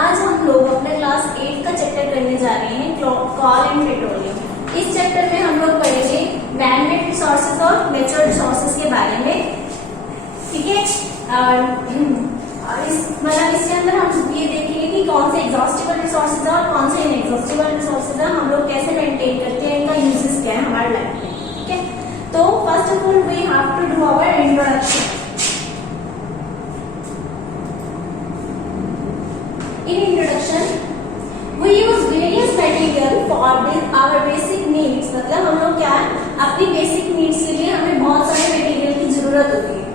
आज हम लोग अपने क्लास 8 का चैप्टर करने जा रहे हैं कॉल एंड पेट्रोलियम। इस चैप्टर में हम लोग पढ़ेंगे मैन मेड रिसोर्सेज और नेचुरल रिसोर्सेज के बारे में, ठीक है। इसके अंदर हम ये देखेंगे कि कौन से एग्जॉस्टिबल रिसोर्सेज है और कौन से इनएग्जॉस्टिबल रिसोर्सेज है, हम लोग कैसे मेंटेन करते हैं, इनका यूजेस क्या है हमारे लाइफ में, ठीक है। तो first of all we have to do our introduction. In introduction, we use various material for our basic needs। मतलब हम लोग क्या है, अपनी बेसिक नीड्स के लिए हमें बहुत सारे मटेरियल की जरूरत होती है।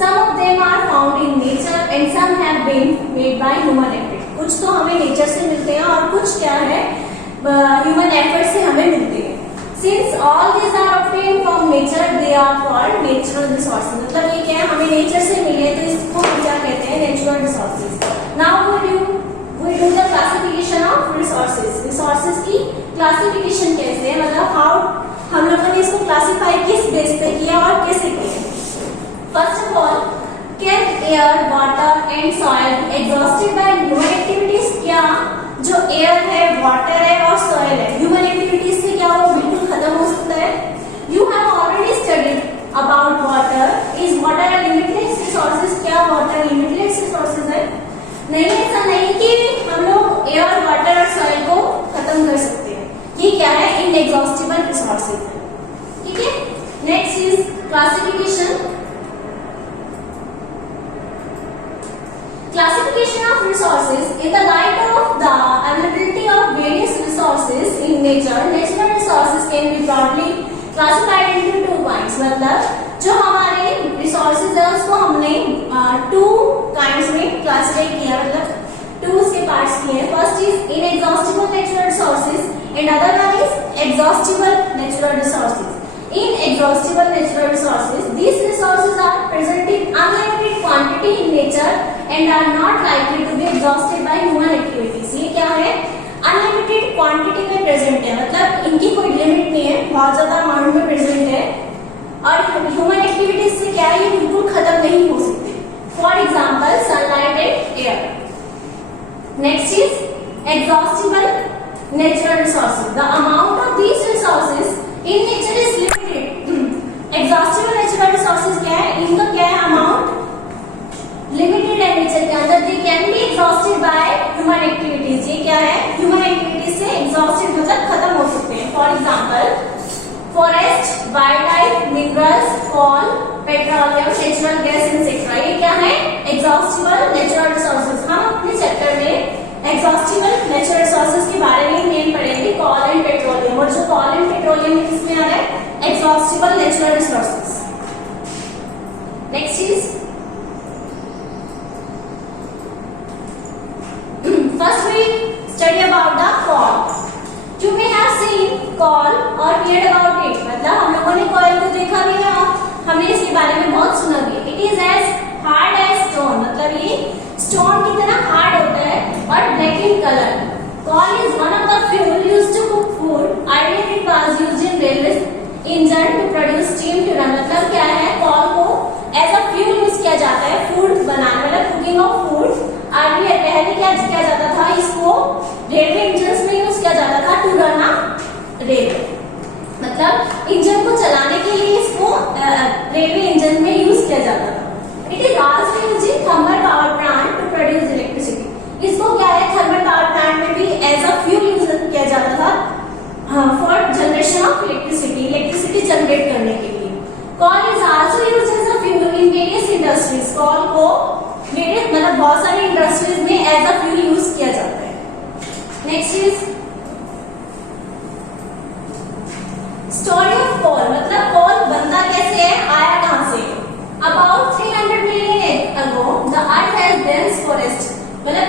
Some of them are found in nature and some have been made by human effort। कुछ तो हमें नेचर से मिलते हैं और कुछ क्या है ह्यूमन एफर्ट से हमें मिलते हैं। Since all these are obtained from nature, they are called natural resources। मतलब ये क्या है, हमें नेचर से मिले तो इसको हम क्या कहते हैं, natural resources. Now we do the classification of resources। Resources की क्लासिफिकेशन कैसे है, मतलब हाउ हम लोगों ने इसको क्लासिफाई किस बेस पे किया और कैसे किया। First of all, can air, water and soil exhausted by human activities. क्या जो एयर है, वाटर है और सॉइल है, ह्यूमन एक्टिविटीज से क्या वो बिल्कुल खत्म हो सकता है। You have already studied about water. Is water a limitless resources. क्या वाटर लिमिटलेस रिसोर्सेज है? नहीं, ऐसा नहीं कि हम लोग एयर, वाटर और सॉइल को खत्म कर सकते हैं। ये क्या है, इनएग्जॉस्टिबल रिसोर्सेज है, ठीक है। Next is classification. Classification of resources in the light of the availability of various resources in nature, natural resources can be broadly classified into two kinds। मतलब जो हमारे रिसोर्सेज है उसको हमने टू काइंड्स में क्लासिफाई किया, मतलब टू उसके पार्ट्स किए हैं। First is inexhaustible natural resources and other one is exhaustible natural resources. Inexhaustible natural resources, these resources are present in unlimited quantity in nature and are not likely to be exhausted by human activities। ये क्या है, unlimited quantity में present है, मतलब इनकी कोई limit नहीं है, बहुत ज्यादा अमाउंट में प्रेजेंट है और ह्यूमन एक्टिविटीज से क्या है, ये बिल्कुल खत्म नहीं हो सकते। For example sunlight and air. Next is exhaustible natural resources. The amount of these resources in nature is limited. Exhaustible natural resources क्या है, इनका क्या है, अमाउंट लिमिटेड है नेचर के अंदर। They can be exhausted by human activities. ये क्या है, ह्यूमन एक्टिविटीज से एग्जॉस्टेड मतलब खत्म हो सकते हैं। For example forest, wildlife, minerals, coal, petroleum, natural gas etcetera. ये क्या है, एग्जॉस्टिबल नेचुरल रिसोर्सेज। हम अपने चैप्टर में एग्जॉस्टिबल नेचुरल रिसोर्सेज के बारे में मेन पढ़ेंगे, कोल एंड पेट्रोलियम। और जो कोल एंड पेट्रोलियम किसमें आ रहा है, exhaustible natural resources. Next is first we study about the coal। You may have seen coal or heard about it। मतलब हम लोगों ने coal को देखा भी है और हमने इसके बारे में बहुत सुना भी। It is as hard as stone। मतलब ये stone की तरह hard होता है और black in color। Coal is one of the fuel used to cook food। Earlier it was used in railway engine to produce steam to run। मतलब क्या है, coal को as a fuel यूज किया जाता है फूड बनाने, मतलब cooking of food. पहले क्या किया जाता था, इसको रेलवे इंजन में यूज किया जाता था टू रन रेलवे। मतलब इंजन को चलाने के लिए इसको रेलवे इंजन में यूज किया जाता था। It is also used in thermal power plant to produce electricity. इसको क्या है, थर्मल पावर प्लांट में भी एज अ फ्यूल यूज किया जाता था for generation of electricity, electricity generate करने के लिए। Coal is also used as a fuel in various industries. Coal को मतलब बहुत सारे इंडस्ट्रीज में एज अ फ्यूल यूज किया जाता है। Next is story of coal. मतलब कोल बनता कैसे है, आया कहां से। About 300 million ago the earth has dense forest. मतलब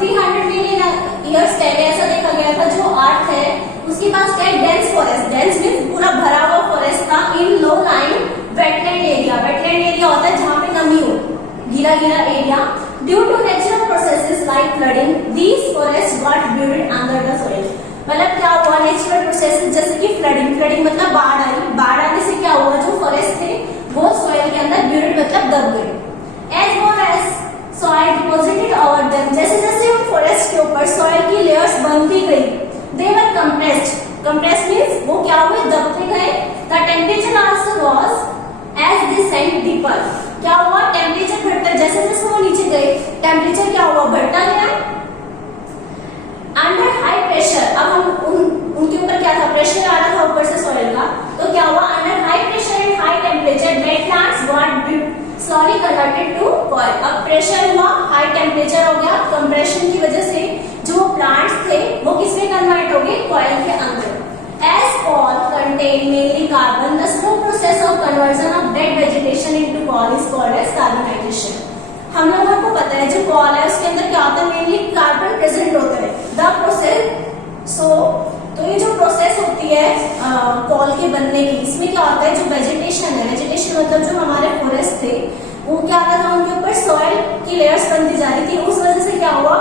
300 मिलियन ईयर्स पहले ऐसा देखा गया था, जो अर्थ है उसके पास क्या है, डेंस फॉरेस्ट। डेंस मींस पूरा भरा हुआ फॉरेस्ट था in low line wetland area. Wetland area होता है जहां पे नमी हो, गीला गीला area. Due to natural processes like flooding, these forest got buried under the soil. मतलब क्या हुआ, नेचुरल प्रोसेसेस जैसे कि फ्लडिंग। फ्लडिंग मतलब बाढ़ आई, बाढ़ आने से क्या हुआ, जो फॉरेस्ट थे वो सॉइल के अंदर ब्यूरिड मतलब दब गए। As well as soil deposited over them. जैसे ऊपर सॉइल की लेयर्स बनती गई, they were compressed. Compress means वो क्या हुए, दबते गए। The temperature also was as they sent deeper. क्या हुआ, टेम्परेचर बढ़ता, जैसे जैसे वो नीचे गए टेम्परेचर क्या हुआ, बढ़ता गया। अंडर हाई प्रेशर, अब हम उनके ऊपर क्या था, प्रेशर आ रहा था ऊपर से सॉइल का, तो क्या हुआ, under high pressure and high temperature that plants got slowly converted to coal. अब प्रेशर हुआ, हाई टेम्परेचर हो गया, कंप्रेशन की वजह से जो प्लांट्स थे वो किसमें कन्वर्ट हो गए, कॉइल के अंदर। As coal contain mainly carbon, the slow process of conversion of dead vegetation into coal is called as carbonization. हम लोगों को पता है जो कॉल है उसके अंदर क्या होता है, मेनली कार्बन प्रेजेंट होता है। द प्रोसेस, तो ये जो प्रोसेस होती है कॉल के बनने की, इसमें क्या होता है, जो वेजिटेशन है, वेजिटेशन मतलब जो हमारे फॉरेस्ट थे वो क्या आ रहा था, उनके ऊपर सॉइल की लेयर्स बनती जा रही थी, उस वजह से क्या हुआ,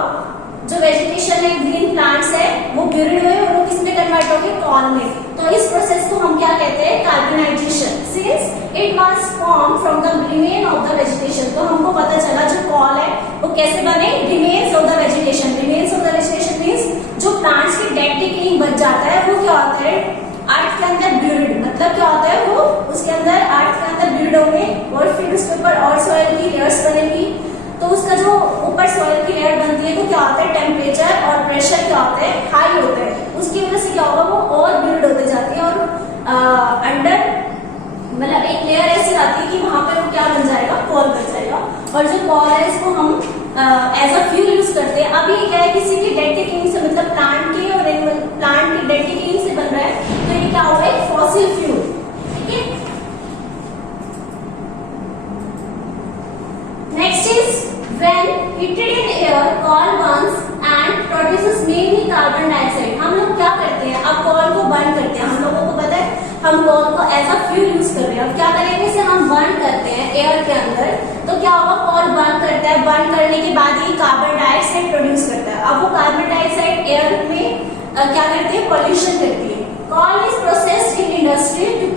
जो वेजिटेशन है, ग्रीन प्लांट्स है, वो गिरड हुए और वो किसमें कन्वर्ट हो गए, कॉल में। तो इस प्रोसेस को हम क्या कहते हैं, carbonisation. Since it was form from the remain of the vegetation, तो हमको पता चला जो कॉल है वो कैसे बने, remains of the vegetation. Remains of the vegetation means जो प्लांट्स की डेड डिकेइंग बच जाता है वो क्या होता है, अर्थ के अंदर ब्यूरिड, मतलब क्या होता है, वो उसके अंदर अर्थ के अंदर ब्यूरिड होंगे और फिर उसके ऊपर और सॉइल की लेयर्स बनेगी। तो उसका जो ऊपर सॉइल की लेयर बनती है तो क्या होता है, टेम्परेचर और प्रेशर क्या होता है, हाई होता है, उसकी वजह से क्या होगा, वो और बिल्ड होते जाती है और अंडर मतलब एक लेयर ऐसी आती है कि वहां पर वो क्या बन जाएगा, कॉल बन जाएगा। और जो कॉल है इसको हम एज अ फ्यूल यूज करते हैं। अब ये क्या है, किसी की डेड डिकेइंग से, मतलब प्लांट की और एनिमल प्लांट की डेड डिकेइंग से बन रहा है, तो ये क्या होगा, एक फॉसिल फ्यूल। ठीक है, next is when heated in air coal burns and produces mainly carbon dioxide। हम लोग क्या करते हैं, अब coal को बर्न करते हैं, हम लोगों को पता है हम coal को एज अ फ्यूल यूज कर रहे हैं। अब क्या करेंगे, इसे हम बर्न करते हैं एयर के अंदर, तो क्या होगा, coal बर्न करता है, बर्न करने के बाद ही कार्बन डाइऑक्साइड प्रोड्यूस करता है। अब वो कार्बन डाइऑक्साइड एयर में क्या करती है, पॉल्यूशन करती है। coal is processed in industry to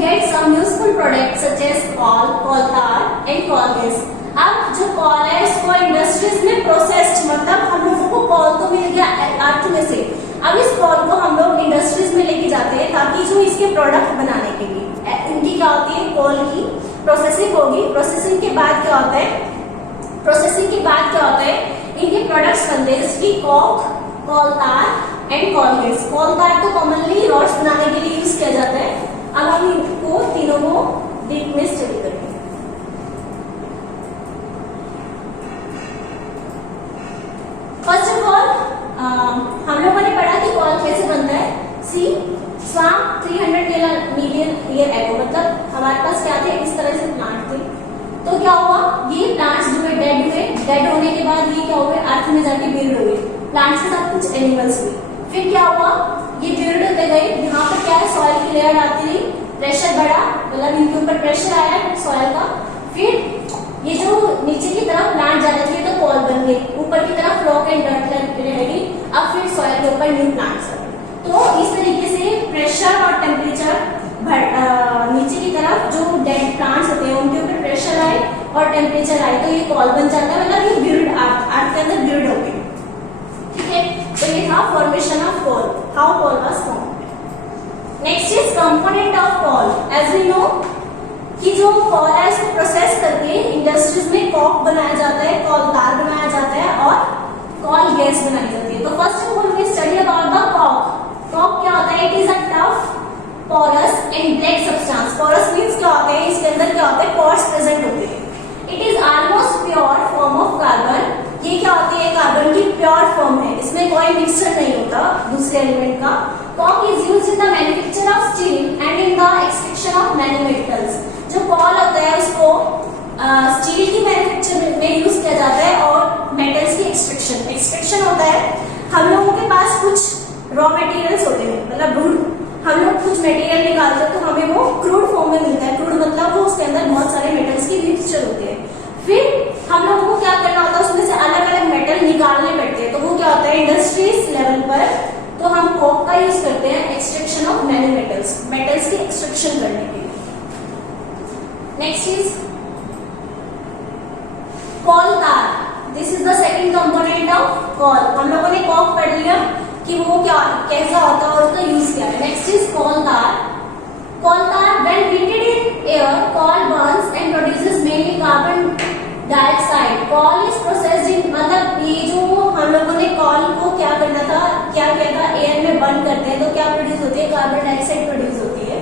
get some useful products such as coal, coal tar and coal gas। अब जो कॉल है उसको इंडस्ट्रीज में प्रोसेस्ड, मतलब हम लोगों को कॉल तो मिल गया अर्थ में से, अब इस कॉल को हम लोग इंडस्ट्रीज में लेके जाते हैं ताकि जो इसके प्रोडक्ट बनाने के लिए इनकी क्या होती है, कॉल की प्रोसेसिंग होगी। प्रोसेसिंग के बाद क्या होता है, इनके प्रोडक्ट्स बनते हैं, जैसे कॉक, कॉल तार एंड कॉल गैस। कॉल तार तो कॉमनली रॉड्स बनाने के लिए यूज किया जाता है। अब हम इनको तीनों को डीप में स्टडी करेंगे। फर्स्ट ऑफ ऑल हम लोगों ने पढ़ा कि कॉल कैसे बनता है। सी स्वाम 300 मिलियन ईयर एगो, मतलब हमारे पास क्या थे, इस तरह से प्लांट थे। तो क्या हुआ, ये प्लांट्स जो है डेड होने के बाद ये क्या हुए, अर्थ में जाके बिल्ड हुए, प्लांट्स के साथ कुछ एनिमल्स हुए। फिर क्या हुआ, ये बिल्ड होते गए, यहाँ पर क्या है, सॉइल की लेयर आती रही, प्रेशर बढ़ा, मतलब इनके ऊपर प्रेशर आया सॉइल का। फिर ये जो नीचे की तरफ प्लांट जाना चाहिए तो कॉल बन गई, ऊपर की तरफ रॉक एंड डर्ट रहेगी। अब फिर सॉइल के ऊपर न्यू प्लांट्स आ गए। तो इस तरीके से प्रेशर और टेम्परेचर नीचे की तरफ जो डेड प्लांट्स होते हैं उनके ऊपर प्रेशर आए और टेम्परेचर आए तो ये कॉल बन जाता है, मतलब ये बिल्ड अर्थ के अंदर बिल्ड हो गई। ठीक है, तो ये था formation of coal, how coal was formed. Next is component of coal. As we know कि जो कॉल है इसको प्रोसेस करके इंडस्ट्रीज में कॉक बनाया जाता है, कॉल तार बनाया जाता है और कॉल गैस बनाई जाती है। तो first of all we study about the coke. Coke क्या होता है, it is a tough porous and black substance. Porous means क्या होता है, इसके अंदर क्या होता है, पोर्स प्रेजेंट होते हैं। It is almost pure form of carbon. ये क्या होती है, कार्बन की प्योर फॉर्म है, इसमें कोई मिक्सचर नहीं होता दूसरे एलिमेंट का। Coke is used in the manufacture of steel and in the extraction of many metals. जो कॉल होता है उसको स्टील की मैन्युफैक्चर में यूज किया जाता है और मेटल्स की एक्सट्रैक्शन होता है। हम लोगों के पास कुछ रॉ मटेरियल्स होते हैं, मतलब हम लोग कुछ मटेरियल निकालते हैं तो हमें वो क्रूड फॉर्म में मिलता है। क्रूड मतलब वो उसके अंदर बहुत सारे मेटल्स की मिक्सचर होते हैं। फिर हम लोगों को क्या करना होता है, उसमें से अलग अलग मेटल निकालने पड़ते हैं। तो वो क्या होता है, इंडस्ट्रीज लेवल पर तो हम कॉक का यूज करते हैं एक्सट्रैक्शन ऑफ मैनी मेटल्स की एक्सट्रैक्शन करने के लिए। नेक्स्ट इज कॉल तार। This is the second component of call. Call is processed in, मतलब ये जो हम लोगों ने कॉल को क्या करना था, क्या किया था, एयर में बर्न करते हैं तो क्या प्रोड्यूस होती है, कार्बन डाइऑक्साइड प्रोड्यूस होती है।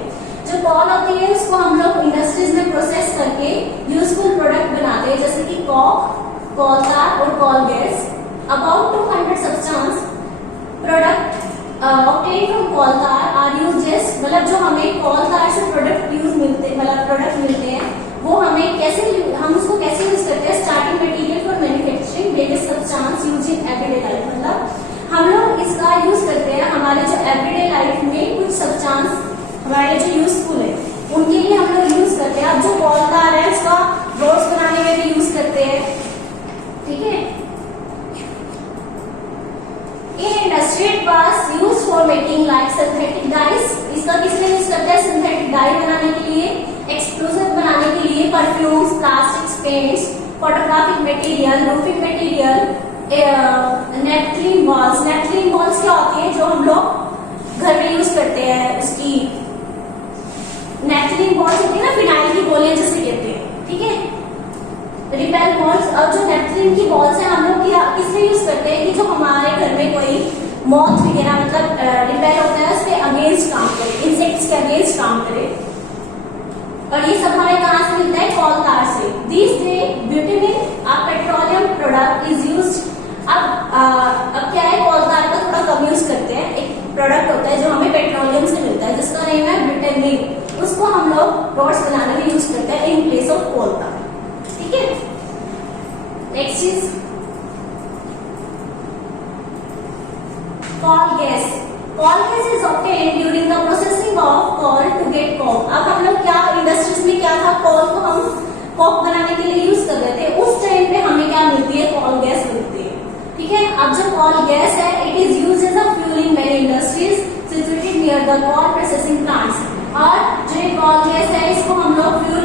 जो कॉल होती है उसको हम लोग इंडस्ट्रीज में प्रोसेस करके यूजफुल प्रोडक्ट बनाते हैं, जैसे कि कॉक, कॉल तार और coal gas. About 200 substance product obtained from coal tar are used as, मतलब जो हमें कॉल तार से प्रोडक्ट यूज मिलते, मतलब प्रोडक्ट मिलते हैं वो हमें कैसे, हम उसको कैसे यूज करते हैं, starting material for manufacturing various substance use in everyday life. मतलब हम लोग इसका यूज करते हैं हमारे जो एवरीडे लाइफ में कुछ सब्सटेंस हमारे जो यूजफुल है उनके लिए हम लोग यूज करते हैं। अब जो कॉल तार है उसका रोड्स बनाने में भी यूज करते हैं, ठीक है। In industry it was used for making like synthetic dyes, इसका किसमें यूज करते हैं, सिंथेटिक डाई बनाने के लिए, एक्सप्लोसिव बनाने के लिए, perfumes, plastics, paints, photographic material, roofing material, naphthalene balls. Naphthalene balls क्या होती है जो हम लोग घर में यूज करते हैं, उसकी नेपथलीन बॉल्स होती है ना, फिनाइल की गोलियां जिसे कहते हैं, ठीक है। रिपेल बॉल्स, और जो नेपथलीन की बॉल्स है हम लोग किसमें यूज करते हैं कि जो हमारे घर में कोई मॉथ वगैरह, मतलब रिपेल होता है उसके अगेंस्ट काम करे, इंसेक्ट्स के अगेंस्ट काम करे। और ये सब हमें कहां से मिलता है, कॉल तार से। This day butane in a petroleum product is used. अब क्या है, कॉल तार का थोड़ा कम यूज करते हैं। एक प्रोडक्ट होता है जो हमें पेट्रोलियम से मिलता है जिसका नेम है ब्यूटेनिन, उसको हम लोग रोड्स बनाने में यूज करते हैं इन प्लेस ऑफ कॉल तार, ठीक है। नेक्स्ट चीज coal gas. Coal gas is obtained during the processing of coal to get coke. अब हम लोग क्या इंडस्ट्रीज में क्या था, कॉल को हम कॉक बनाने के लिए यूज कर रहे थे, उस टाइम पे हमें क्या मिलती है, कॉल गैस मिलती है, ठीक है। अब जो कॉल गैस है it is used as a fuel in many industries situated near the coal processing plants. और जो ये कॉल गैस है इसको हम लोग fuel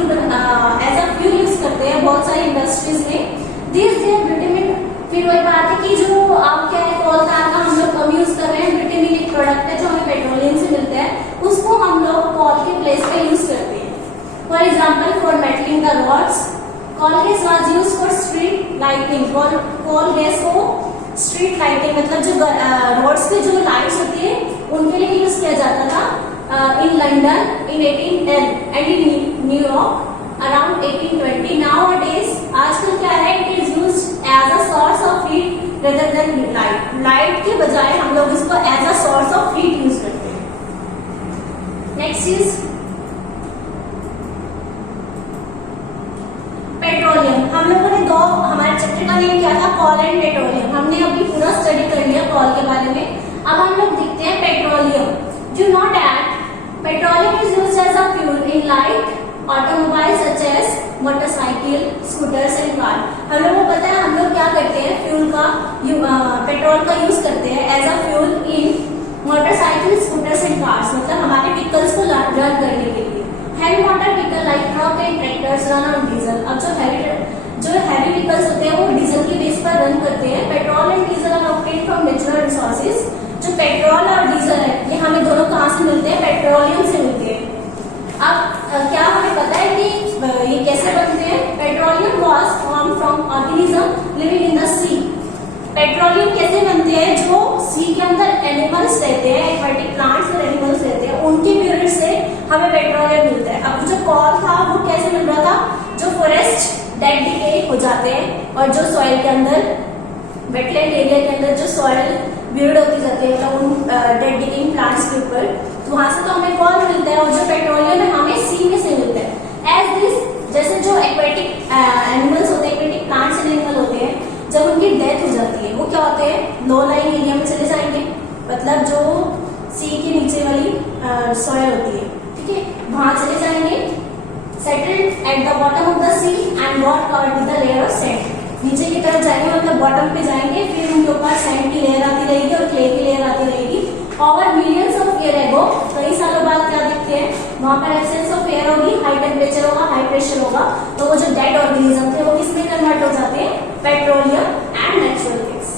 as a fuel use करते हैं बहुत सारी इंडस्ट्रीज में। दिस डे ब्यूटेनिन, फिर वही बात है कि जो आप क्या है, कॉल तार का हम लोग कम यूज कर रहे हैं, ब्यूटेनिन एक प्रोडक्ट है जो हमें पेट्रोलियम से मिलता है, उसको हम लोग कॉल के प्लेस पे यूज करते हैं। For example for metalling the rods, coal gas was used for street lighting. Coal gas को स्ट्रीट लाइटिंग, मतलब जो रोड्स पे जो लाइट्स होती है उनके लिए यूज किया जाता था in London in 1810 and in New York around 1820। Nowadays आजकल क्या है, it is used as a source of heat rather than light. Light के बजाय हम लोग इसको as a source of heat use करते हैं। Next is petroleum. हम लोगों ने दो, हमारे चैप्टर का नेम क्या था, कॉल एंड पेट्रोलियम। हमने अभी पूरा स्टडी कर लिया कॉल के बारे में। अब हम लोग देखते हैं petroleum. Do not add, petroleum is used as a fuel in light automobile such as motorcycle, scooters and car. हम लोगों को पता है हम लोग क्या करते हैं, फ्यूल का पेट्रोल का यूज करते हैं as a fuel in motorcycle, scooters and cars, मतलब हमारे व्हीकल्स को रन करने के लिए। Heavy motor vehicle like truck and tractors run on diesel. अब जो हैवी व्हीकल्स होते हैं वो डीजल की बेस पर रन करते हैं। Petrol and diesel are obtained from natural resources. जो पेट्रोल और डीजल है ये हमें दोनों कहाँ से मिलते हैं, पेट्रोलियम से मिलते हैं। अब क्या हमें पता है कि ये कैसे बनते हैं, petroleum was form from organism living in the sea. Petroleum कैसे बनते हैं, जो सी के अंदर एनिमल्स रहते हैं, एक्वाटिक प्लांट्स और एनिमल्स रहते हैं, उनके पीरियड से हमें पेट्रोलियम मिलता है। अब जो कॉल था वो कैसे मिल रहा था, जो फॉरेस्ट डेड डिके हो जाते हैं और जो सॉइल के अंदर, वेटलैंड एरिया के अंदर जो सॉइल बिल्ड होती जाती है, मतलब उन डेड डिकेइंग प्लांट्स के ऊपर, तो वहां से तो हमें कॉल मिलता है। और जो पेट्रोलियम है हमें सी में से मिलता है। एज दिस, जैसे जो एक्वेटिक एनिमल्स होते हैं, एक्वेटिक प्लांट्स एंड एनिमल होते हैं, जब उनकी डेथ हो जाती है वो क्या होते हैं, लो लाइंग एरिया में चले जाएंगे, मतलब जो सी के नीचे वाली सॉइल होती है, ठीक है, वहां चले जाएंगे। Settled at the bottom of the sea and got covered with the layer of sand. नीचे की तरफ जाएंगे, मतलब बॉटम पे जाएंगे, फिर उनके ऊपर सैंड की लेयर आती रहेगी और क्ले की लेयर आती रहेगी। Over millions of year ago, कई सालों बाद क्या देखते हैं, वहां पर एब्सेंस ऑफ एयर होगी, हाई टेम्परेचर होगा, हाई प्रेशर होगा, तो वो जो डेड ऑर्गेनिज्म थे वो किसमें कन्वर्ट हो जाते हैं, पेट्रोलियम एंड नेचुरल गैस।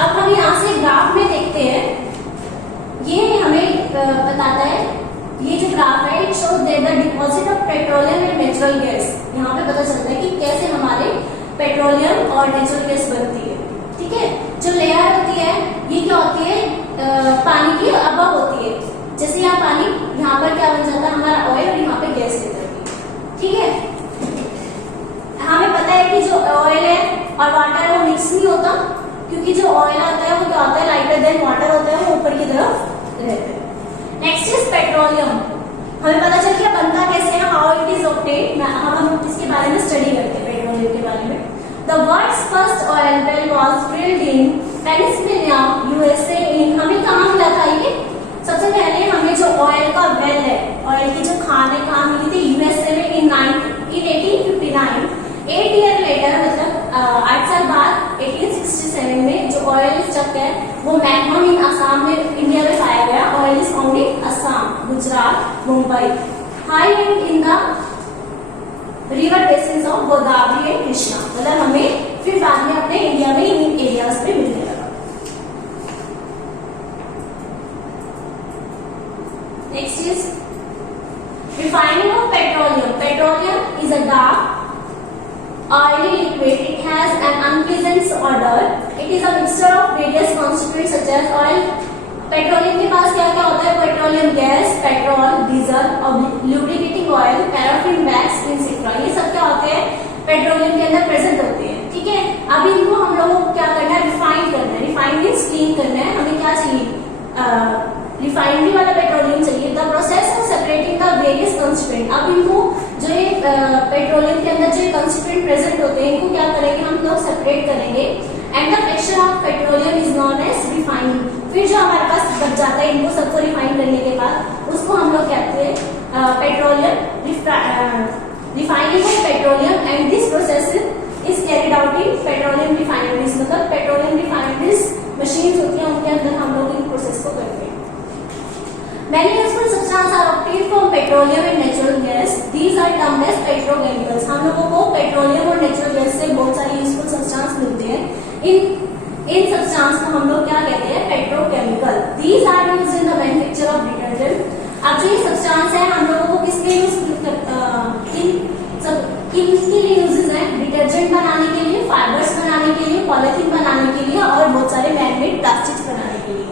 अब हम यहाँ से ग्राफ में देखते हैं, ये हमें बताता है, ये जो ग्राफ है it shows that the deposit of petroleum and natural gas, पे पता चलता है कि कैसे हमारे पेट्रोलियम और नेचुरल गैस बनती है। ठीक है, जो लेयर होती है ये क्या होती है, पानी की अबव होती है। जैसे यहाँ पानी, यहाँ पर क्या बन जाता है हमारा ऑयल, और यहाँ पे गैस ले जाती है। ठीक है, हमें पता है कि जो ऑयल है और वाटर है वो मिक्स नहीं होता, क्योंकि जो ऑयल आता है वो क्या होता है, लाइटर देन वाटर होता है, वो ऊपर की तरफ रहता है। Next is petroleum. हमें पता चल गया बनता कैसे है, हाउ इट इज ऑब्टेन्ड। हम इसके बारे में स्टडी करते हैं, पेट्रोलियम के बारे में। The world's first oil well was drilled in Pennsylvania, USA in, हमें कहाँ मिला था ये, सबसे पहले हमें जो ऑयल का वेल है, ऑयल की जो खाने कहाँ मिली थी, यूएसए में इन 1859। 8 ईयर लेटर, मतलब 8 साल बाद 1867 में जो ऑयल स्टक है वो मैग्मम इन असम में, इंडिया में पाया गया। Oil is found in Assam, Gujarat, Mumbai, high and in the river basins of Godavari and Krishna. मतलब हमें फिर बाद में अपने इंडिया में इन एरियाज पे मिलने लगा। Next is refining of petroleum. Petroleum is a dark oily liquid. It has an unpleasant odor. It is a mixture of various constituents such as oil. Petroleum के पास क्या क्या होता है, पेट्रोलियम गैस, पेट्रोल, डीजल और lubricating oil, paraffin, wax, etcetera, ये सब क्या होते हैं पेट्रोलियम के अंदर प्रेजेंट होते हैं। ठीक है, अब इनको हम लोगों को क्या करना है, रिफाइन करना है। रिफाइन मीन्स क्लीन करना है। हमें क्या चाहिए, रिफाइनरी वाला पेट्रोलियम चाहिए। The process of separating the various constituent. अब इनको जो ये पेट्रोलियम के अंदर जो कंस्टिट्यूएंट प्रेजेंट होते हैं इनको क्या करेंगे, हम लोग सेपरेट करेंगे। And the fraction of petroleum is known as refining. फिर जो हमारे पास बच जाता है इनको सबको रिफाइन करने के बाद उसको हम लोग कहते हैं petroleum refining of petroleum. And this process is carried out in petroleum refineries. मतलब पेट्रोलियम रिफाइनरीज मशीन होती है, उनके अंदर हम लोग इन प्रोसेस को करते हैं। Many useful substances are obtained from petroleum and natural gas. These are termed as petrochemicals. हम लोगों को पेट्रोलियम और नेचुरल गैस से बहुत सारी यूजफुल सब्सटेंस मिलते हैं। इन सब्सटेंस को हम लोग क्या कहते हैं, petrochemical. These are used in the manufacture of detergent. अब जो ये सब्सटेंस है हम लोगों को किसके यूज किसके लिए यूजेस हैं, डिटर्जेंट बनाने के लिए, फाइबर्स बनाने के लिए, पॉलिथीन बनाने के लिए और बहुत सारे मैनमेड प्लास्टिक्स बनाने के लिए।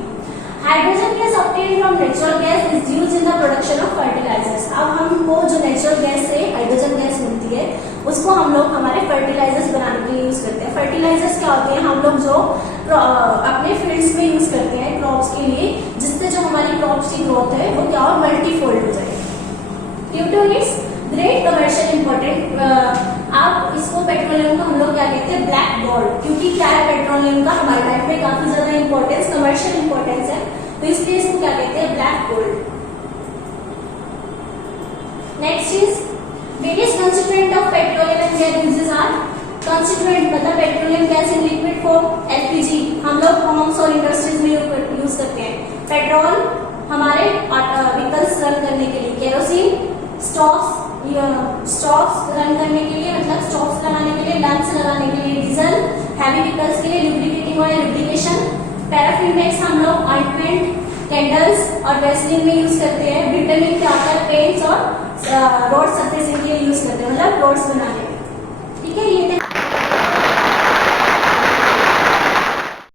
Hydrogen gas obtained from natural gas is used in the production of fertilisers. अब हमको जो नेचुरल गैस से हाइड्रोजन गैस मिलती है उसको हम लोग हमारे फर्टिलाइजर्स बनाने के लिए यूज करते हैं। फर्टिलाइजर्स क्या होते हैं, हम लोग जो अपने फील्ड्स में यूज करते हैं क्रॉप्स के लिए, जिससे जो हमारी क्रॉप्स की ग्रोथ है वो क्या हो, मल्टीफोल्ड हो जाए। Due to its great commercial important, आप इसको पेट्रोलियम को हम लोग क्या कहते हैं, ब्लैक गोल्ड। क्योंकि क्या है, पेट्रोलियम का हमारे लाइफ में काफी ज्यादा इंपॉर्टेंस, कमर्शियल इंपॉर्टेंस है, तो इसलिए इसको क्या कहते हैं, black gold. Next is various constituent of petroleum and gas uses are. Constituent मतलब petroleum gas in liquid form, LPG हम लोग होम्स और इंडस्ट्रीज में यूज करते हैं। पेट्रोल हमारे व्हीकल्स रन करने के लिए, केरोसिन स्टॉप्स रन करने के लिए, मतलब स्टॉप्स लगाने के लिए, लैंप्स लगाने के लिए, डीजल हैवी व्हीकल्स के लिए, lubricating oil lubrication, paraffin wax हम लोग ऑइंटमेंट, कैंडल्स और वैसलीन में यूज करते हैं। ब्रिटेनिक क्या होता है, पेंट्स और रोड सरफेसिंग के लिए यूज करते हैं, मतलब रोड्स बनाने के लिए।